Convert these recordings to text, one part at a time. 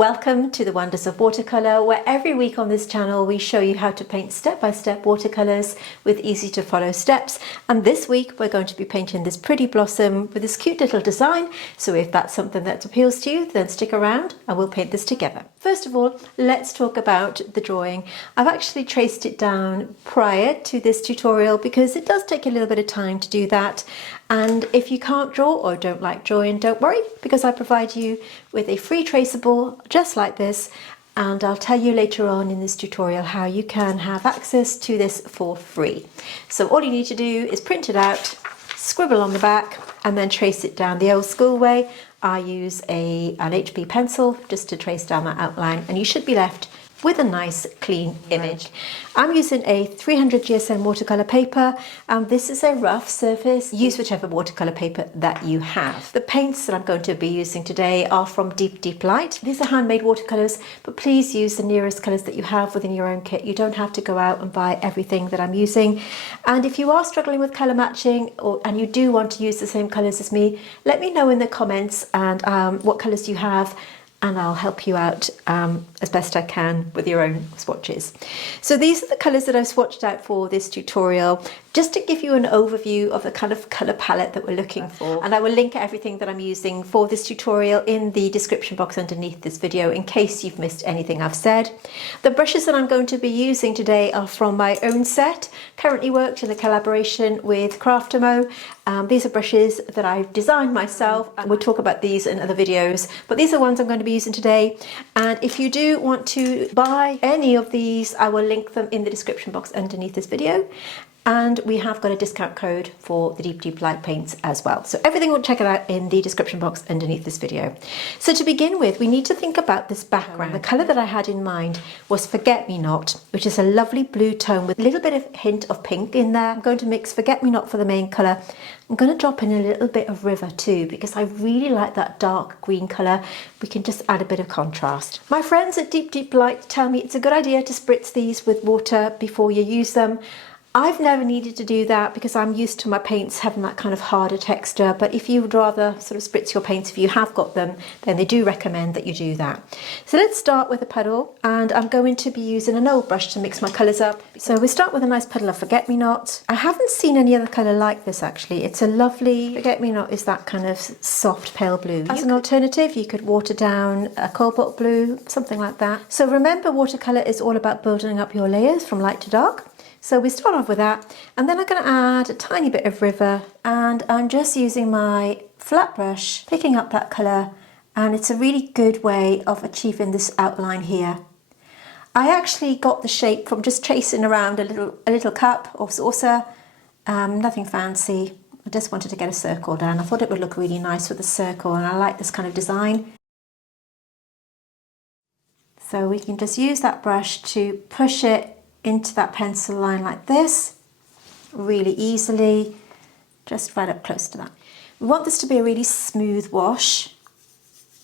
Welcome to the Wonders of Watercolour, where every week on this channel we show you how to paint step-by-step watercolours with easy to follow steps. And this week we're going to be painting this pretty blossom with this cute little design. So if that's something that appeals to you, then stick around and we'll paint this together. First of all, let's talk about the drawing. I've actually traced it down prior to this tutorial because it does take a little bit of time to do that. And if you can't draw or don't like drawing, don't worry, because I provide you with a free traceable just like this, and I'll tell you later on in this tutorial how you can have access to this for free. So all you need to do is print it out, scribble on the back, and then trace it down the old school way. I use an HB pencil just to trace down that outline, and you should be left with a nice clean image. I'm using a 300 GSM watercolour paper, and this is a rough surface. Use whichever watercolour paper that you have. The paints that I'm going to be using today are from Deep Light. These are handmade watercolours, but please use the nearest colours that you have within your own kit. You don't have to go out and buy everything that I'm using. And if you are struggling with colour matching and you do want to use the same colours as me, let me know in the comments and what colours you have, and I'll help you out as best I can with your own swatches. So these are the colours that I've swatched out for this tutorial, just to give you an overview of the kind of colour palette that we're looking for. And I will link everything that I'm using for this tutorial in the description box underneath this video in case you've missed anything I've said. The brushes that I'm going to be using today are from my own set, currently worked in a collaboration with Craftamo. These are brushes that I've designed myself, and we'll talk about these in other videos, but these are ones I'm going to be using today. And if you do want to buy any of these, I will link them in the description box underneath this video. And we have got a discount code for the Deep Light paints as well. So everything, we'll check it out in the description box underneath this video. So to begin with, we need to think about this background. The colour that I had in mind was Forget Me Not, which is a lovely blue tone with a little bit of hint of pink in there. I'm going to mix Forget Me Not for the main colour. I'm going to drop in a little bit of River too, because I really like that dark green colour. We can just add a bit of contrast. My friends at Deep Light tell me it's a good idea to spritz these with water before you use them. I've never needed to do that because I'm used to my paints having that kind of harder texture, but if you would rather sort of spritz your paints if you have got them, then they do recommend that you do that. So let's start with a puddle, and I'm going to be using an old brush to mix my colours up. So we start with a nice puddle of Forget Me Not. I haven't seen any other colour like this actually. It's a lovely, Forget Me Not is that kind of soft pale blue. As an alternative, you could water down a cobalt blue, something like that. So remember, watercolour is all about building up your layers from light to dark. So we start off with that, and then I'm going to add a tiny bit of River, and I'm just using my flat brush, picking up that colour, and it's a really good way of achieving this outline here. I actually got the shape from just tracing around a little cup or saucer, nothing fancy. I just wanted to get a circle down. I thought it would look really nice with a circle, and I like this kind of design. So we can just use that brush to push it into that pencil line like this, really easily, just right up close to that. We want this to be a really smooth wash.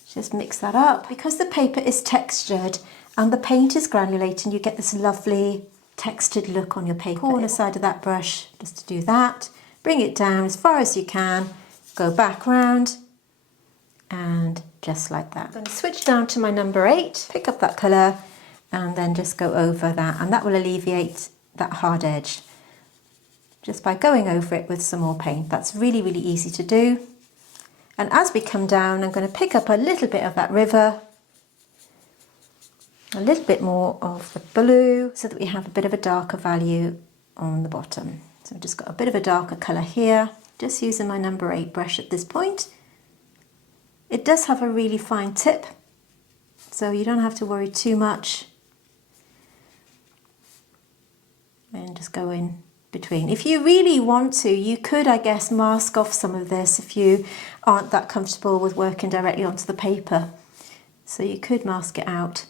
Just mix that up. Because the paper is textured and the paint is granulating, you get this lovely textured look on your paper. Corner side of that brush, just to do that. Bring it down as far as you can, go back round, and just like that. I'm going to switch down to my number 8, pick up that colour, and then just go over that, and that will alleviate that hard edge just by going over it with some more paint. That's really, really easy to do. And as we come down, I'm going to pick up a little bit of that River, a little bit more of the blue, so that we have a bit of a darker value on the bottom. So I've just got a bit of a darker colour here, just using my number 8 brush at this point. It does have a really fine tip, so you don't have to worry too much. And just go in between. If you really want to, you could, I guess, mask off some of this if you aren't that comfortable with working directly onto the paper. So you could mask it out.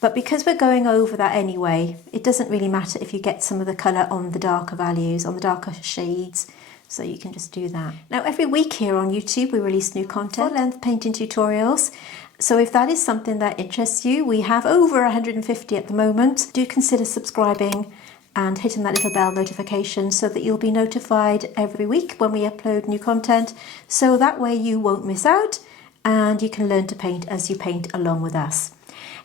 But because we're going over that anyway, it doesn't really matter if you get some of the colour on the darker values, on the darker shades. So you can just do that. Now, every week here on YouTube, we release new content, full-length painting tutorials. So if that is something that interests you, we have over 150 at the moment. Do consider subscribing and hitting that little bell notification so that you'll be notified every week when we upload new content. So that way you won't miss out, and you can learn to paint as you paint along with us.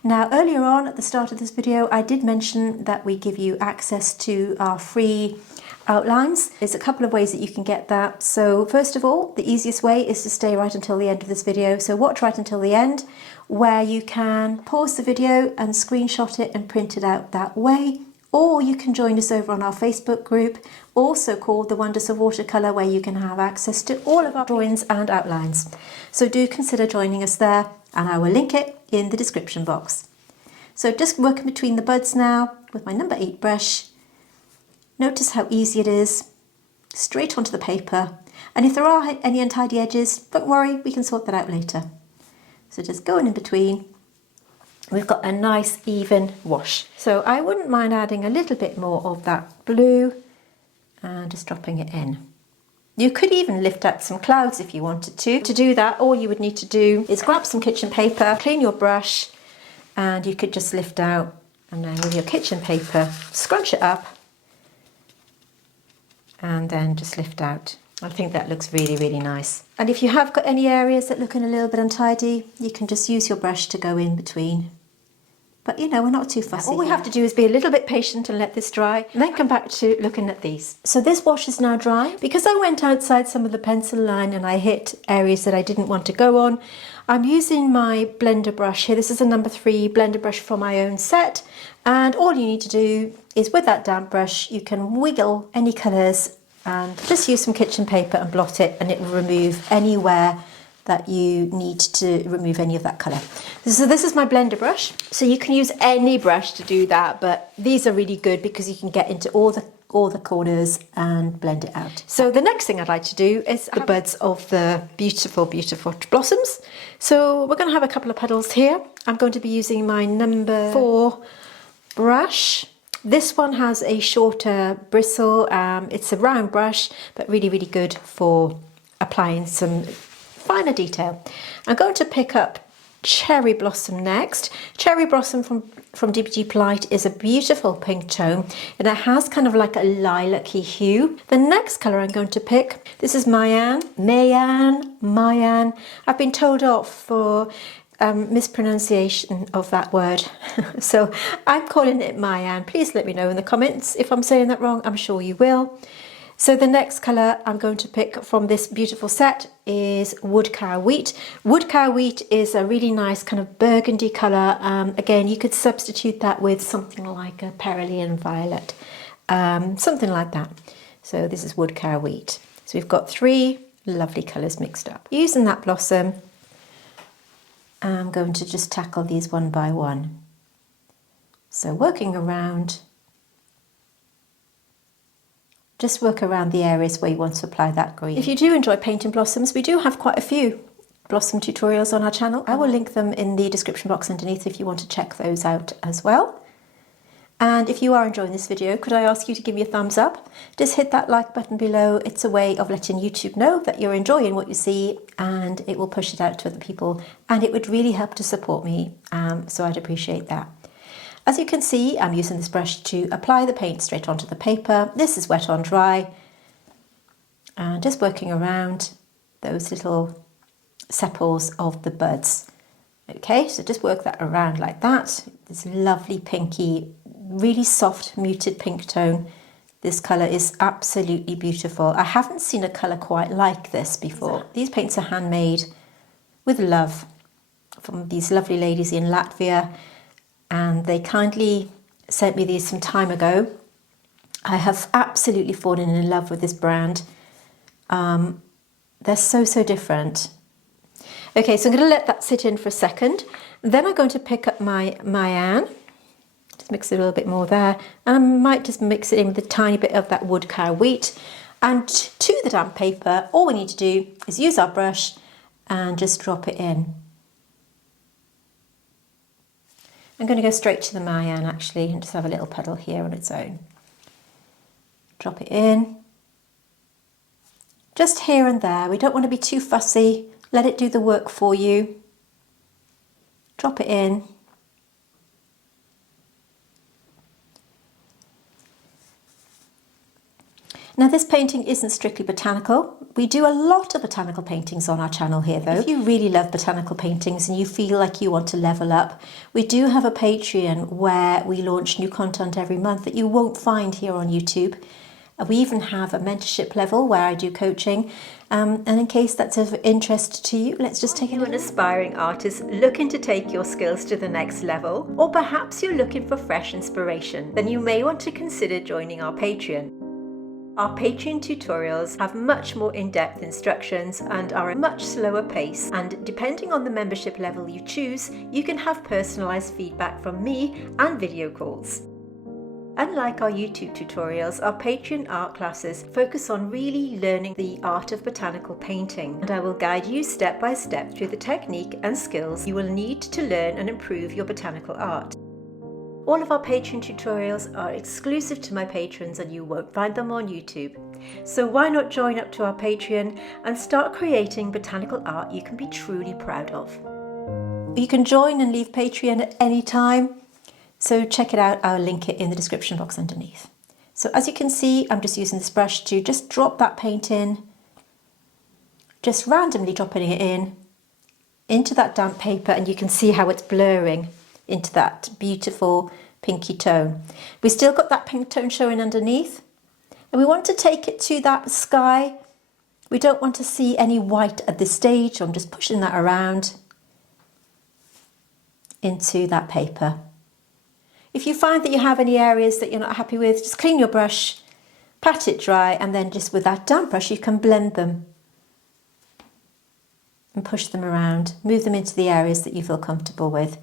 Now, earlier on at the start of this video, I did mention that we give you access to our free outlines. There's a couple of ways that you can get that. So first of all, the easiest way is to stay right until the end of this video. So watch right until the end, where you can pause the video and screenshot it and print it out that way. Or you can join us over on our Facebook group, also called The Wonders of Watercolour, where you can have access to all of our drawings and outlines. So do consider joining us there, and I will link it in the description box. So just working between the buds now with my number 8 brush. Notice how easy it is, straight onto the paper. And if there are any untidy edges, don't worry, we can sort that out later. So just going in between. We've got a nice even wash. So I wouldn't mind adding a little bit more of that blue and just dropping it in. You could even lift out some clouds if you wanted to. To do that, all you would need to do is grab some kitchen paper, clean your brush, and you could just lift out, and then with your kitchen paper, scrunch it up, and then just lift out. I think that looks really, really nice. And if you have got any areas that looking a little bit untidy, you can just use your brush to go in between. But you know, we're not too fussy. All we have to do is be a little bit patient and let this dry, and then come back to looking at these. So this wash is now dry. Because I went outside some of the pencil line and I hit areas that I didn't want to go on, I'm using my blender brush here. This is a number 3 blender brush from my own set. And all you need to do is with that damp brush, you can wiggle any colours and just use some kitchen paper and blot it, and it will remove anywhere that you need to remove any of that colour. So this is my blender brush. So you can use any brush to do that, but these are really good because you can get into all the corners and blend it out. So the next thing I'd like to do is the buds of the beautiful, beautiful blossoms. So we're going to have a couple of petals here. I'm going to be using my number 4 brush. This one has a shorter bristle. It's a round brush, but really, really good for applying some finer detail. I'm going to pick up Cherry Blossom next. Cherry Blossom from DBG Polite is a beautiful pink tone, and it has kind of like a lilac-y hue. The next colour I'm going to pick, this is Mayan. I've been told off for mispronunciation of that word. So I'm calling it Mayan. Please let me know in the comments if I'm saying that wrong. I'm sure you will. So the next colour I'm going to pick from this beautiful set is WoodCow Wheat. WoodCow Wheat is a really nice kind of burgundy colour. Again, you could substitute that with something like a Cerulean Violet, something like that. So this is WoodCow Wheat. So we've got 3 lovely colours mixed up. Using that blossom, I'm going to just tackle these one by one. So working around, just work around the areas where you want to apply that green. If you do enjoy painting blossoms, we do have quite a few blossom tutorials on our channel. I will link them in the description box underneath if you want to check those out as well. And if you are enjoying this video, could I ask you to give me a thumbs up? Just hit that like button below. It's a way of letting YouTube know that you're enjoying what you see, and it will push it out to other people, and it would really help to support me, so I'd appreciate that. As you can see, I'm using this brush to apply the paint straight onto the paper. This is wet on dry, and just working around those little sepals of the buds. Okay, so just work that around like that. This lovely pinky, really soft muted pink tone. This colour is absolutely beautiful. I haven't seen a colour quite like this before. These paints are handmade with love from these lovely ladies in Latvia, and they kindly sent me these some time ago. I have absolutely fallen in love with this brand. They're so different. Okay, so I'm going to let that sit in for a second. Then I'm going to pick up my Mayan. Just mix it a little bit more there. And I might just mix it in with a tiny bit of that WoodCow Wheat. And to the damp paper, all we need to do is use our brush and just drop it in. I'm going to go straight to the Mayan actually and just have a little puddle here on its own. Drop it in. Just here and there. We don't want to be too fussy. Let it do the work for you. Drop it in. Now this painting isn't strictly botanical. We do a lot of botanical paintings on our channel here though. If you really love botanical paintings and you feel like you want to level up, we do have a Patreon where we launch new content every month that you won't find here on YouTube. We even have a mentorship level where I do coaching, and in case that's of interest to you, let's just take a look. You're an aspiring artist looking to take your skills to the next level, or perhaps you're looking for fresh inspiration, then you may want to consider joining our Patreon. Our Patreon tutorials have much more in-depth instructions and are a much slower pace, and depending on the membership level you choose, you can have personalised feedback from me and video calls. Unlike our YouTube tutorials, our Patreon art classes focus on really learning the art of botanical painting, and I will guide you step by step through the technique and skills you will need to learn and improve your botanical art. All of our Patreon tutorials are exclusive to my patrons and you won't find them on YouTube. So why not join up to our Patreon and start creating botanical art you can be truly proud of. You can join and leave Patreon at any time. So check it out, I'll link it in the description box underneath. So as you can see, I'm just using this brush to just drop that paint in, just randomly dropping it in, into that damp paper, and you can see how it's blurring into that beautiful pinky tone. We've still got that pink tone showing underneath, and we want to take it to that sky. We don't want to see any white at this stage, so I'm just pushing that around into that paper. If you find that you have any areas that you're not happy with, just clean your brush, pat it dry, and then just with that damp brush you can blend them and push them around, move them into the areas that you feel comfortable with.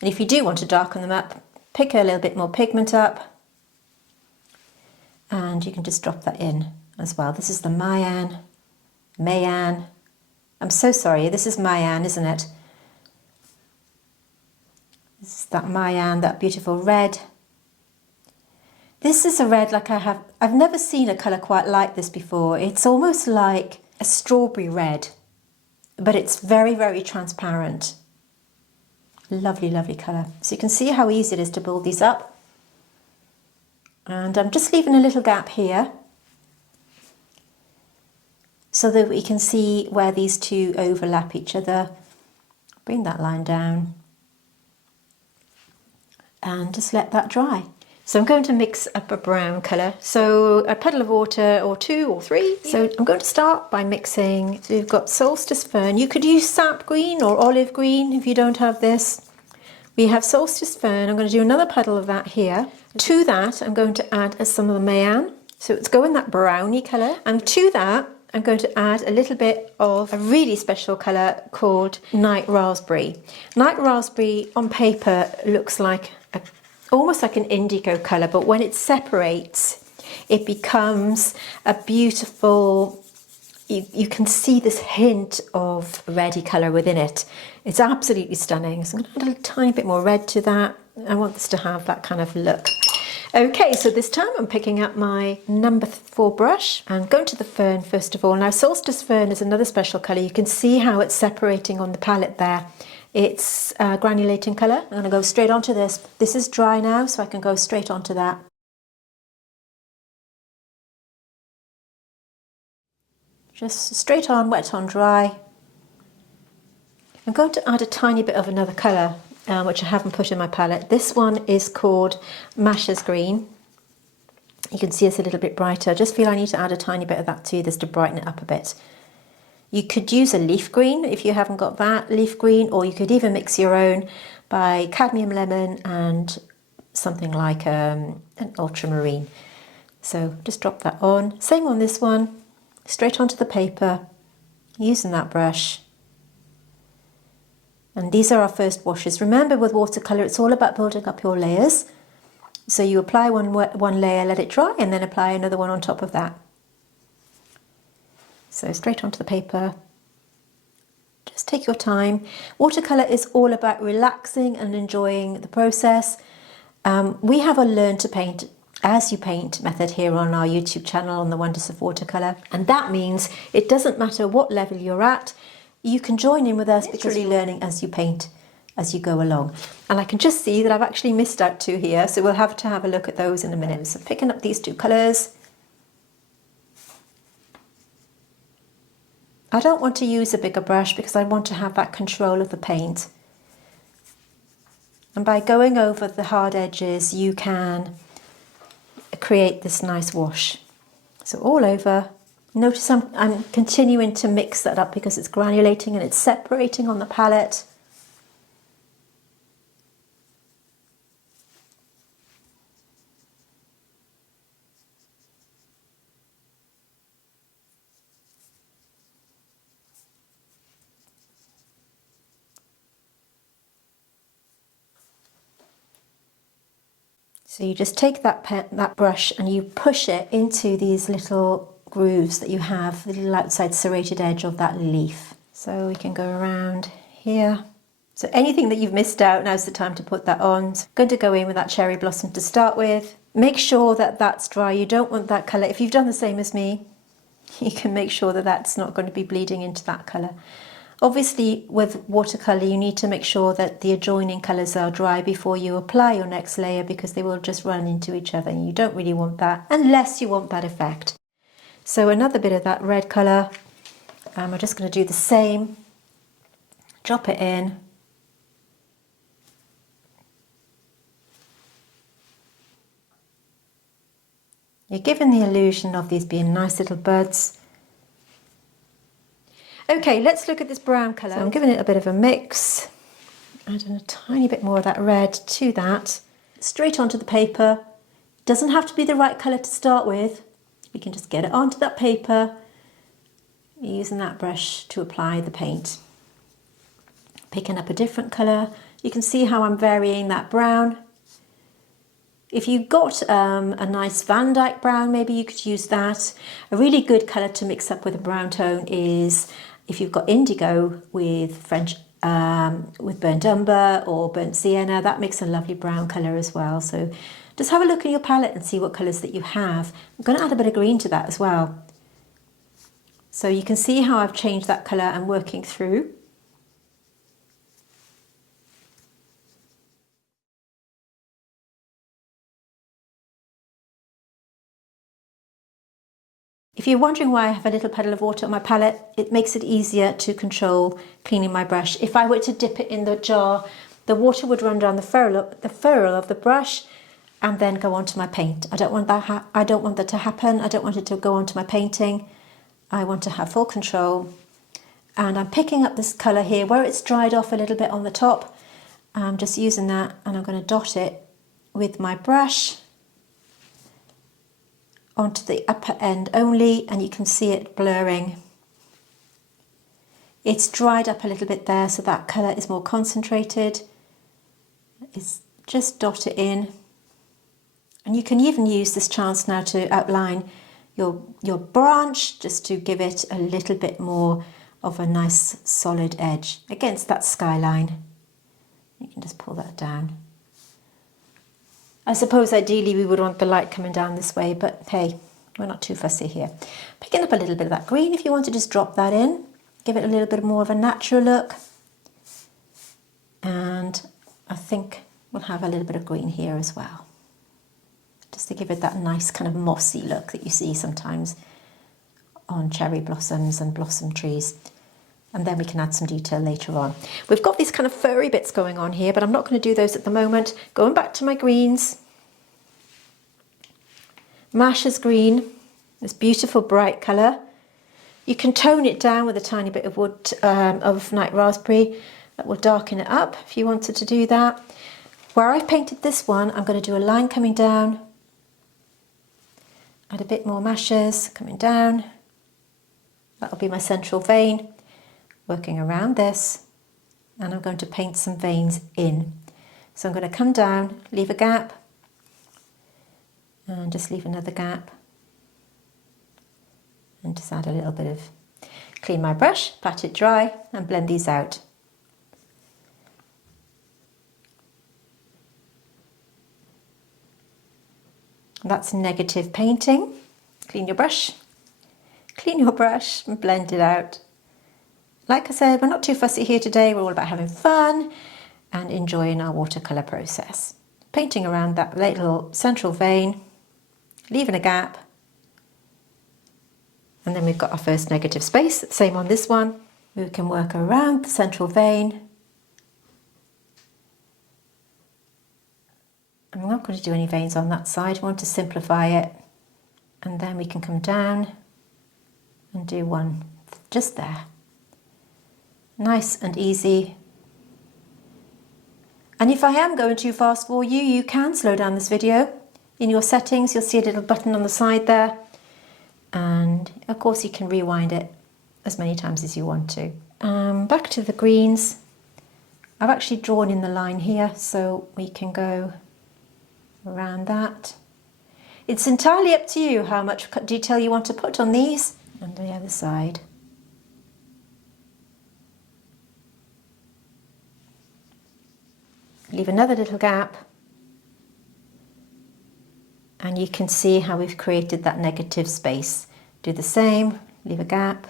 And if you do want to darken them up, pick a little bit more pigment up and you can just drop that in as well. This is the Mayan. I'm so sorry, this is Mayan, isn't it? This is that Mayan, that beautiful red. This is a red like I've never seen a colour quite like this before. It's almost like a strawberry red, but it's very, very transparent. Lovely, lovely colour. So you can see how easy it is to build these up. And I'm just leaving a little gap here so that we can see where these two overlap each other. Bring that line down. And just let that dry. So I'm going to mix up a brown colour, so a puddle of water or 2 or 3. So I'm going to start by mixing. So we've got Solstice Fern. You could use sap green or olive green if you don't have this. We have Solstice Fern. I'm going to do another puddle of that here. To that I'm going to add some of the Mayan, so it's going that browny colour, and to that I'm going to add a little bit of a really special colour called Night Raspberry. Night Raspberry on paper looks like almost like an indigo colour, but when it separates it becomes a beautiful, you can see this hint of reddy colour within it. It's absolutely stunning. So I'm going to add a tiny bit more red to that. I want this to have that kind of look. Okay, so this time I'm picking up my number 4 brush and going to the fern first of all. Now Solstice Fern is another special colour. You can see how it's separating on the palette there. It's granulating colour. I'm going to go straight onto this. This is dry now, so I can go straight onto that. Just straight on, wet on, dry. I'm going to add a tiny bit of another colour, which I haven't put in my palette. This one is called Masha's Green. You can see it's a little bit brighter. I just feel I need to add a tiny bit of that to this to brighten it up a bit. You could use a leaf green if you haven't got that leaf green, or you could even mix your own by cadmium lemon and something like an ultramarine. So just drop that on. Same on this one, straight onto the paper, using that brush. And these are our first washes. Remember with watercolour, it's all about building up your layers. So you apply one layer, let it dry, and then apply another one on top of that. So straight onto the paper. Just take your time. Watercolour is all about relaxing and enjoying the process. We have a learn to paint as you paint method here on our YouTube channel on the Wonders of Watercolour. And that means it doesn't matter what level you're at, you can join in with us because you're learning as you paint, as you go along. And I can just see that I've actually missed out 2 here, so we'll have to have a look at those in a minute. So picking up these 2 colours, I don't want to use a bigger brush because I want to have that control of the paint. And by going over the hard edges, you can create this nice wash. So all over. Notice I'm continuing to mix that up because it's granulating and it's separating on the palette. So you just take that brush and you push it into these little grooves that you have, the little outside serrated edge of that leaf. So we can go around here. So anything that you've missed out, now's the time to put that on. So I'm going to go in with that cherry blossom to start with. Make sure that that's dry. You don't want that colour. If you've done the same as me, you can make sure that that's not going to be bleeding into that colour. Obviously, with watercolour, you need to make sure that the adjoining colours are dry before you apply your next layer because they will just run into each other and you don't really want that unless you want that effect. So another bit of that red colour, we're just going to do the same, drop it in. You're given the illusion of these being nice little buds. Okay, let's look at this brown colour. So I'm giving it a bit of a mix, adding a tiny bit more of that red to that. Straight onto the paper. Doesn't have to be the right colour to start with. You can just get it onto that paper, using that brush to apply the paint. Picking up a different colour. You can see how I'm varying that brown. If you've got a nice Van Dyke brown, maybe you could use that. A really good colour to mix up with a brown tone is if you've got indigo with with burnt umber or burnt sienna, that makes a lovely brown colour as well. So just have a look at your palette and see what colours that you have. I'm going to add a bit of green to that as well. So you can see how I've changed that colour and working through. If you're wondering why I have a little puddle of water on my palette, it makes it easier to control cleaning my brush. If I were to dip it in the jar, the water would run down the ferrule of the brush and then go onto my paint. I don't want that. I don't want that to happen. I don't want it to go onto my painting. I want to have full control. And I'm picking up this colour here where it's dried off a little bit on the top. I'm just using that and I'm going to dot it with my brush onto the upper end only, and you can see it blurring. It's dried up a little bit there, so that colour is more concentrated. It's just dot it in. And you can even use this chance now to outline your branch, just to give it a little bit more of a nice solid edge against that skyline. You can just pull that down. I suppose ideally we would want the light coming down this way, but hey, we're not too fussy here. Picking up a little bit of that green, if you want to just drop that in, give it a little bit more of a natural look. And I think we'll have a little bit of green here as well, just to give it that nice kind of mossy look that you see sometimes on cherry blossoms and blossom trees. And then we can add some detail later on. We've got these kind of furry bits going on here, but I'm not going to do those at the moment. Going back to my greens. Masha's green, this beautiful bright colour. You can tone it down with a tiny bit of night raspberry. That will darken it up if you wanted to do that. Where I've painted this one, I'm going to do a line coming down. Add a bit more Masha's coming down. That'll be my central vein. Working around this, and I'm going to paint some veins in. So I'm going to come down, leave a gap, and just leave another gap, and just add a little bit of, clean my brush, pat it dry, and blend these out. That's negative painting. Clean your brush, and blend it out. Like I said, we're not too fussy here today. We're all about having fun and enjoying our watercolour process. Painting around that little central vein, leaving a gap, And then we've got our first negative space. Same on this one. We can work around the central vein. I'm not going to do any veins on that side. I want to simplify it. And then we can come down and do one just there. Nice and easy. And if I am going too fast for you, you can slow down this video. In your settings, you'll see a little button on the side there. And of course you can rewind it as many times as you want to. Back to the greens. I've actually drawn in the line here, so we can go around that. It's entirely up to you how much detail you want to put on these. And the other side. Leave another little gap. And you can see how we've created that negative space. Do the same, leave a gap.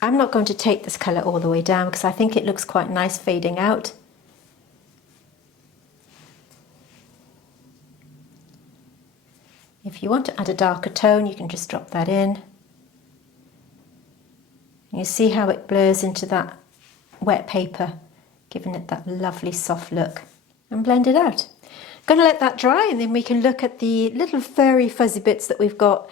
I'm not going to take this colour all the way down because I think it looks quite nice fading out. If you want to add a darker tone, you can just drop that in. You see how it blurs into that wet paper, giving it that lovely soft look, and blend it out. Going to let that dry, and then we can look at the little furry fuzzy bits that we've got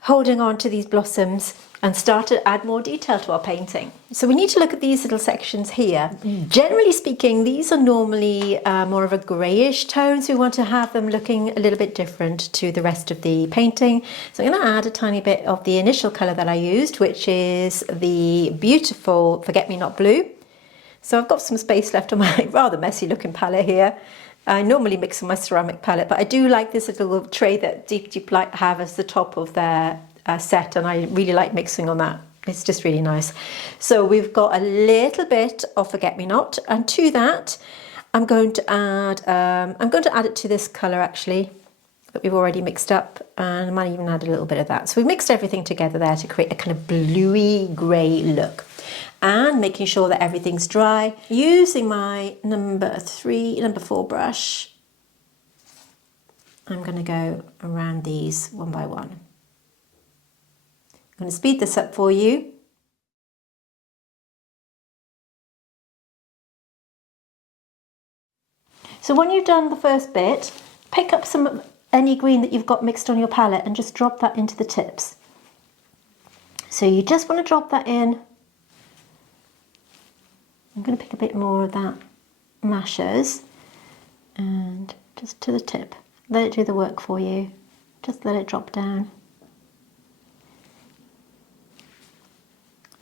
holding on to these blossoms and start to add more detail to our painting. So we need to look at these little sections here. Generally speaking, these are normally more of a greyish tone, so we want to have them looking a little bit different to the rest of the painting. So I'm going to add a tiny bit of the initial colour that I used, which is the beautiful Forget-Me-Not blue. So I've got some space left on my rather messy looking palette here. I normally mix on my ceramic palette, but I do like this little tray that Deep Light have as the top of their set, and I really like mixing on that. It's just really nice. So we've got a little bit of Forget-Me-Not, and to that I'm going to add it to this colour actually that we've already mixed up, and I might even add a little bit of that. So we've mixed everything together there to create a kind of bluey grey look. And making sure that everything's dry, using my number 4 brush, I'm going to go around these one by one. I'm going to speed this up for you. So when you've done the first bit, pick up any green that you've got mixed on your palette and just drop that into the tips. So you just want to drop that in. I'm going to pick a bit more of that Masha's and just to the tip. Let it do the work for you. Just let it drop down.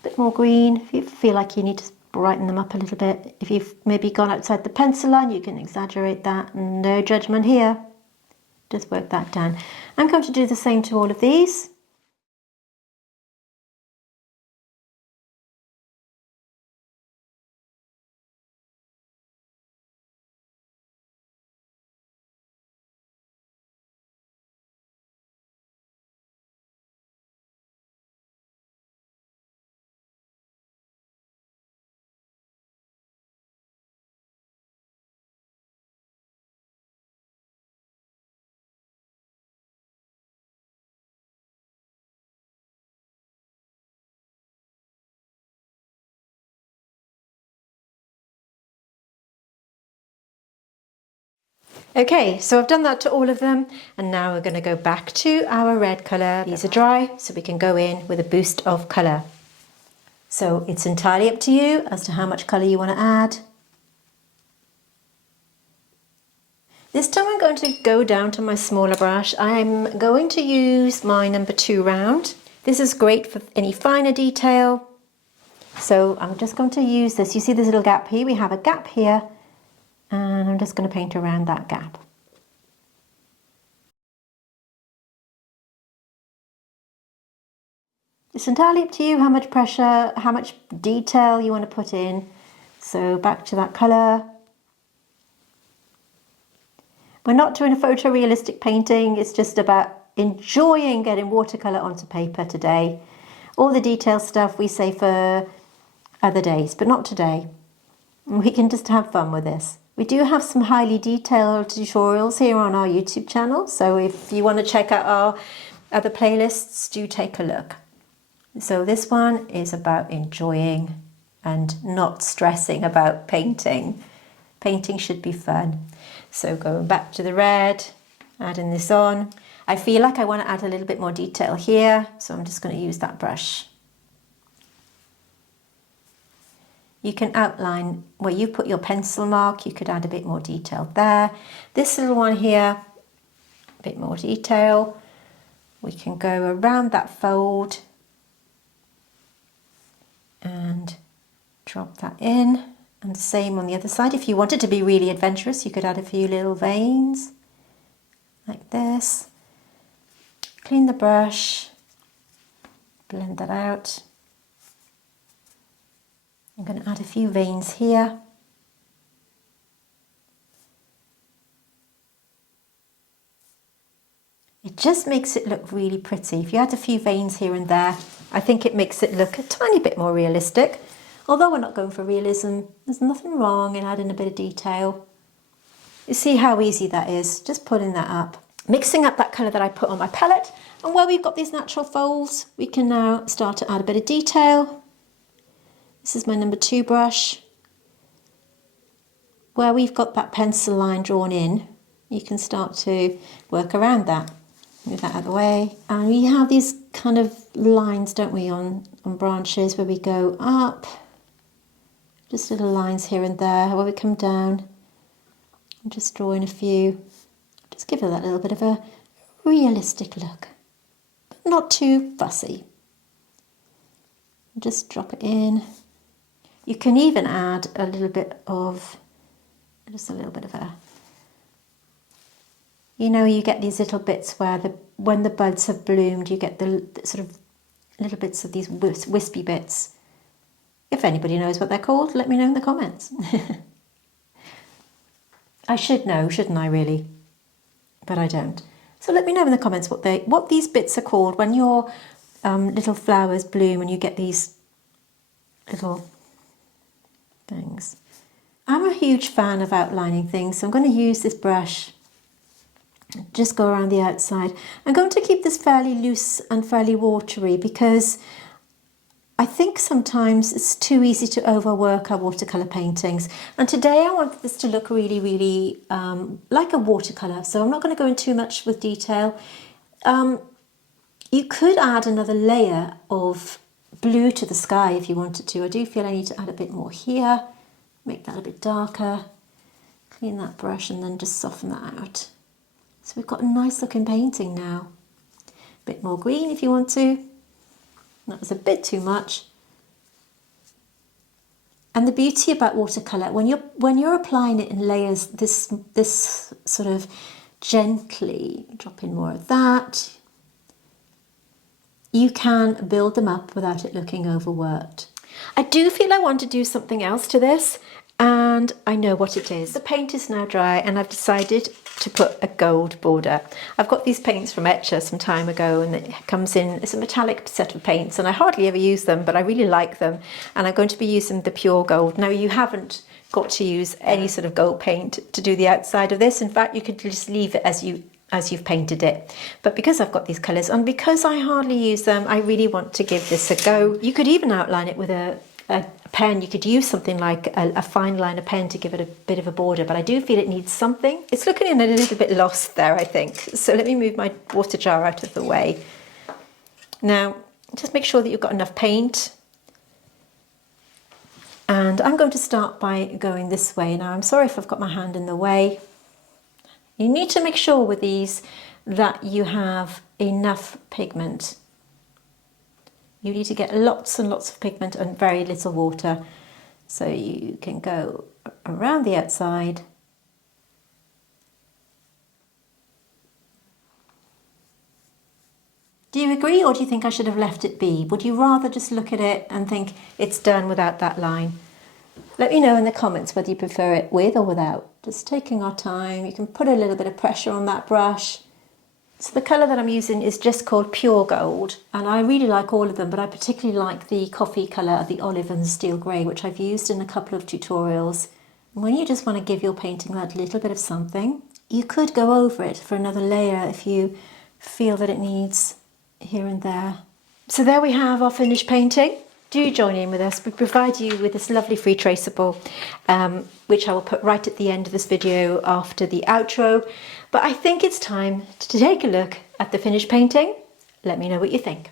A bit more green if you feel like you need to brighten them up a little bit. If you've maybe gone outside the pencil line, you can exaggerate that. No judgment here. Just work that down. I'm going to do the same to all of these. Okay, so I've done that to all of them, and now we're going to go back to our red colour. These are dry, so we can go in with a boost of colour. So it's entirely up to you as to how much colour you want to add. This time I'm going to go down to my smaller brush. I'm going to use my number 2 round. This is great for any finer detail. So I'm just going to use this. You see this little gap here? We have a gap here. And I'm just going to paint around that gap. It's entirely up to you how much pressure, how much detail you want to put in. So back to that colour. We're not doing a photorealistic painting, it's just about enjoying getting watercolour onto paper today. All the detail stuff we say for other days, but not today. We can just have fun with this. We do have some highly detailed tutorials here on our YouTube channel, so if you want to check out our other playlists, do take a look. So this one is about enjoying and not stressing about painting. Painting should be fun. So going back to the red, adding this on. I feel like I want to add a little bit more detail here, so I'm just going to use that brush. You can outline where you put your pencil mark, you could add a bit more detail there. This little one here, a bit more detail. We can go around that fold and drop that in. And the same on the other side. If you wanted to be really adventurous, you could add a few little veins like this. Clean the brush, blend that out. I'm going to add a few veins here. It just makes it look really pretty. If you add a few veins here and there, I think it makes it look a tiny bit more realistic. Although we're not going for realism, there's nothing wrong in adding a bit of detail. You see how easy that is, just putting that up. Mixing up that colour that I put on my palette, and where we've got these natural folds, we can now start to add a bit of detail. This is my number 2 brush. Where we've got that pencil line drawn in, you can start to work around that. Move that out of the way. And we have these kind of lines, don't we, on branches where we go up. Just little lines here and there where we come down. I'm just drawing a few. Just give it that little bit of a realistic look, but not too fussy. Just drop it in. You can even add a little bit of, just a little bit of a, you know, you get these little bits where when the buds have bloomed, you get the sort of little bits of these wispy bits. If anybody knows what they're called, let me know in the comments. I should know, shouldn't I, really? But I don't. So let me know in the comments what these bits are called when your little flowers bloom and you get these little things. I'm a huge fan of outlining things, so I'm going to use this brush. Just go around the outside. I'm going to keep this fairly loose and fairly watery because I think sometimes it's too easy to overwork our watercolour paintings. And today I want this to look really, really like a watercolour. So I'm not going to go in too much with detail. You could add another layer of blue to the sky if you wanted to. I do feel I need to add a bit more here. Make that a bit darker. Clean that brush and then just soften that out. So we've got a nice looking painting now. A bit more green if you want to. That was a bit too much. And the beauty about watercolour, when you're applying it in layers, this sort of gently drop in more of that. You can build them up without it looking overworked. I do feel I want to do something else to this, and I know what it is. The paint is now dry and I've decided to put a gold border. I've got these paints from Etcher some time ago, and it comes in, it's a metallic set of paints, and I hardly ever use them, but I really like them, and I'm going to be using the pure gold. Now, you haven't got to use any sort of gold paint to do the outside of this. In fact, you could just leave it as you've painted it. But because I've got these colours and because I hardly use them, I really want to give this a go. You could even outline it with a pen. You could use something like a fine liner pen to give it a bit of a border, but I do feel it needs something. It's looking a little bit lost there, I think. So let me move my water jar out of the way. Now, just make sure that you've got enough paint. And I'm going to start by going this way. Now, I'm sorry if I've got my hand in the way. You need to make sure with these that you have enough pigment. You need to get lots and lots of pigment and very little water. So you can go around the outside. Do you agree, or do you think I should have left it be? Would you rather just look at it and think it's done without that line? Let me know in the comments whether you prefer it with or without. Just taking our time. You can put a little bit of pressure on that brush. So the colour that I'm using is just called Pure Gold, and I really like all of them, but I particularly like the coffee colour of the olive and the steel grey, which I've used in a couple of tutorials. And when you just want to give your painting that little bit of something, you could go over it for another layer if you feel that it needs here and there So there we have our finished painting. Do join in with us. We provide you with this lovely free traceable, which I will put right at the end of this video after the outro. But I think it's time to take a look at the finished painting. Let me know what you think.